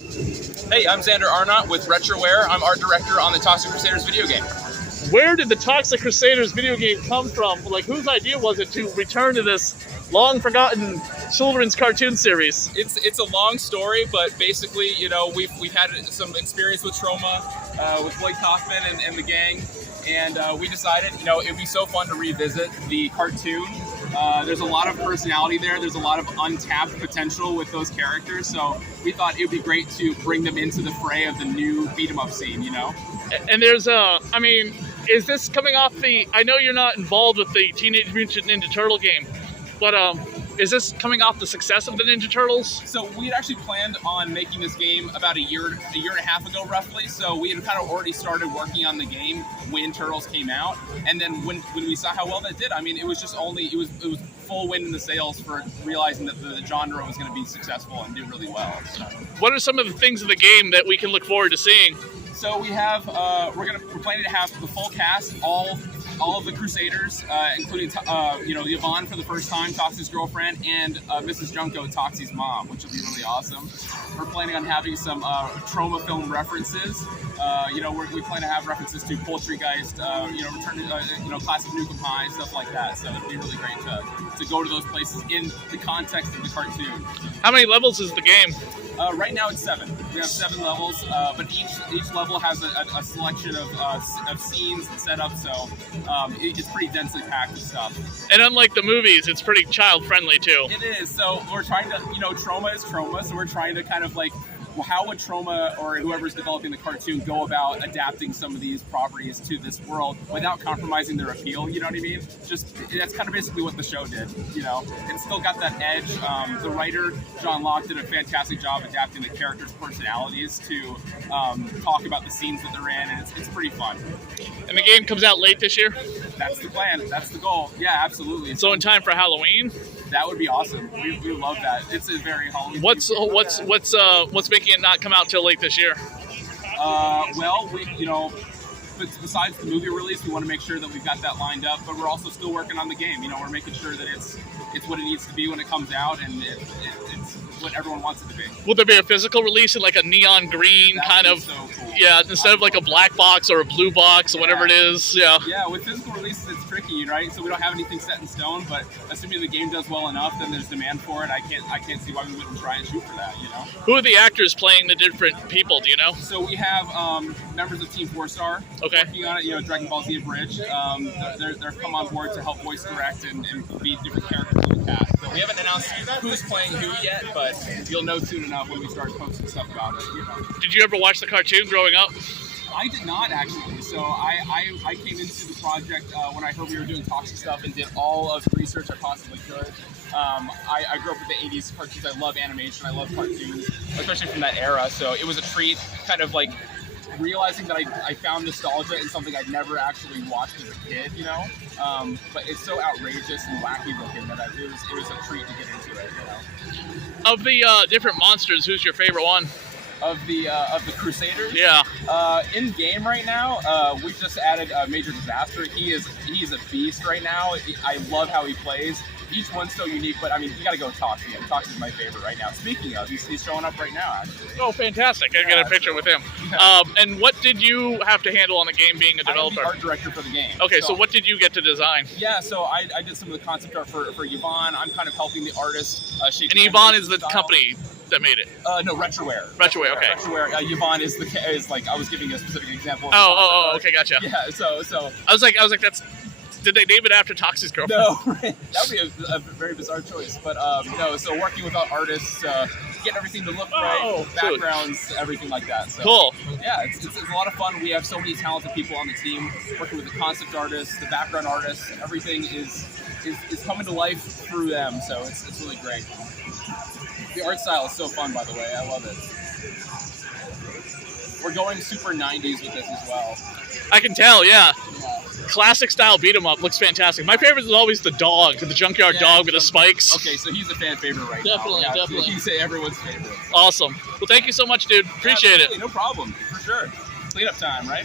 Hey, I'm Xander Arnott with Retroware. I'm art director on the Toxic Crusaders video game. Where did the Toxic Crusaders video game come from? Like, whose idea was it to return to this long-forgotten children's cartoon series? It's a long story, but basically, you know, we've had some experience with Troma, with Blake Kaufman and the gang, and we decided, you know, it'd be so fun to revisit the cartoon. There's a lot of personality there. There's a lot of untapped potential with those characters. So we thought it would be great to bring them into the fray of the new beat-em-up scene, you know? And there's I mean, is this coming off the, I know you're not involved with the Teenage Mutant Ninja Turtle game, but is this coming off the success of the Ninja Turtles? So we had actually planned on making this game about a year and a half ago, roughly. So we had kind of already started working on the game when Turtles came out, and then when we saw how well that did, I mean, it was just it was full wind in the sails for realizing that the genre was going to be successful and do really well. So. What are some of the things in the game that we can look forward to seeing? So we have we're planning to have the full cast, all of the Crusaders, including you know, Yvonne for the first time, Toxic's girlfriend, and Mrs. Junko, Toxic's mom, which will be really awesome. We're planning on having some Troma film references. You know, we plan to have references to Poultrygeist, you know, Return to you know, Classic Nukem High, stuff like that. So it'd be really great to go to those places in the context of the cartoon. How many levels is the game? Right now it's 7. We have 7 levels, but each level has a selection of scenes and setups, so it's pretty densely packed with stuff. And unlike the movies, it's pretty child-friendly too. It is, so we're trying to, you know, Troma is Troma, so we're trying to kind of like, well, how would Troma or whoever's developing the cartoon go about adapting some of these properties to this world without compromising their appeal, you know what I mean? Just, that's kind of basically what the show did, you know? It still got that edge. The writer, John Locke, did a fantastic job adapting the characters' personalities to talk about the scenes that they're in, and it's pretty fun. And the game comes out late this year? That's the plan. That's the goal. Yeah, absolutely. So in time for Halloween? That would be awesome. We love that. It's a very Halloween. What's making it not come out till late this year? Well, you know, besides the movie release, we want to make sure that we've got that lined up. But we're also still working on the game. You know, we're making sure that it's what it needs to be when it comes out, and it's what everyone wants it to be. Will there be a physical release in like a neon green kind of? So cool. Yeah, instead of like a black box or a blue box or whatever it is. Yeah. Yeah, with physical releases, it's tricky, right? So we don't have anything set in stone, but assuming the game does well enough, then there's demand for it. I can't see why we wouldn't try and shoot for that, you know? Who are the actors playing the different people, do you know? So we have members of Team 4-Star working on it, you know, Dragon Ball Z Abridged. They're come on board to help voice direct and be different characters in the cast. So we haven't announced who's playing who yet, but you'll know soon enough when we start posting stuff about it, you know? Did you ever watch the cartoon growing up? I did not, actually. So I came into the project when I heard we were doing Toxic stuff and did all of the research I possibly could. I grew up with the 80s cartoons. I love animation. I love cartoons, especially from that era. So it was a treat, kind of like realizing that I found nostalgia in something I'd never actually watched as a kid, you know? But it's so outrageous and wacky looking that it was a treat to get into it, you know? Of the different monsters, who's your favorite one? Of the Crusaders? Yeah. In game right now, we've just added Major Disaster. He is a beast right now. I love how he plays. Each one's so unique, but I mean, you gotta go Toxic. Toxic's my favorite right now. Speaking of, he's showing up right now, actually. Oh, fantastic. I get a picture with him. Yeah. And what did you have to handle on the game being a developer? I'm the art director for the game. Okay, so what did you get to design? Yeah, so I did some of the concept art for Yvonne. I'm kind of helping the artist shape. And Yvonne is the company that made it? No, Retroware. Retroware, okay. Retroware. Yvonne is like, I was giving a specific example. Okay, gotcha. Yeah, so. I was like, that's. Did they name it after Toxic's girlfriend? No, right. That would be a very bizarre choice. But no, so working with artists, getting everything to look right, backgrounds, everything like that. So, cool. Yeah, it's a lot of fun. We have so many talented people on the team, working with the concept artists, the background artists. Everything is coming to life through them, so it's really great. The art style is so fun, by the way. I love it. We're going super 90s with this as well. I can tell, yeah. Classic style beat 'em up looks fantastic. My favorite is always the dog, the junkyard dog with the spikes. Okay, so he's a fan favorite right now. Definitely. He's everyone's favorite. Awesome. Well, thank you so much, dude. Appreciate it. No problem, for sure. Cleanup time, right?